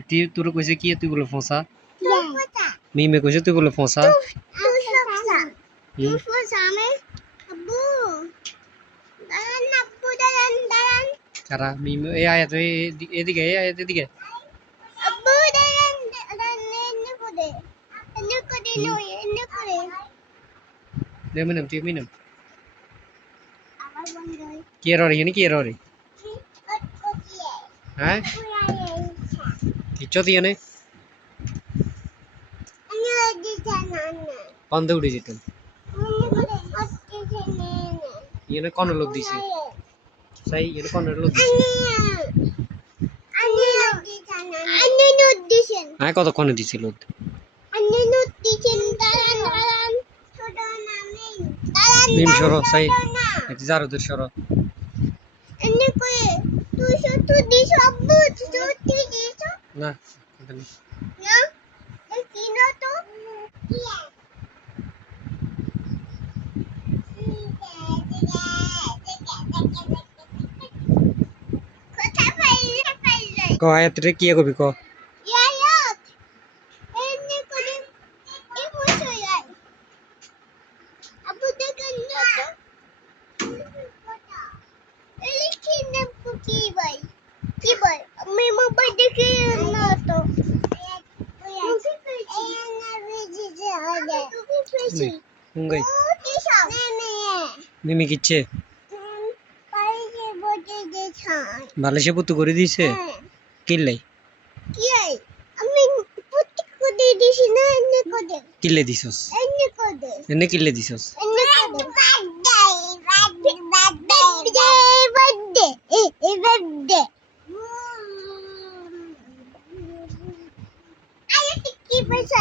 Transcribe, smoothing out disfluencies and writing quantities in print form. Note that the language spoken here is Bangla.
তুই তোর কইছে কি তুই বলে ফোঁসা মিমে কইছে তুই বলে ফোঁসা কারা মিমে এই আয়াত এদিকে এই আয়াত এদিকে মিনাম তুই মিনাম কি এর রে কি এর রে হ্যাঁ কিচ্ছু দিয়ে নে কন্দে উড়ে যেতেন ইয়ে কোন লোক দিছে সাই এর কোন লোক দিছে হ্যাঁ কতক্ষণে দিছিল মিম সরো সাই এটি জারুদের সরো না ক আয়াত রে কি কবি ক Enggak. Mimi কিচ্ছে বালিশে পুতু করে দিছে কিল্লাই আমি পুতু করে দিছি না এনে করে কিল্লে দিছস এনে কিল্লে দিছস বার্থডে আয় কি পয়সা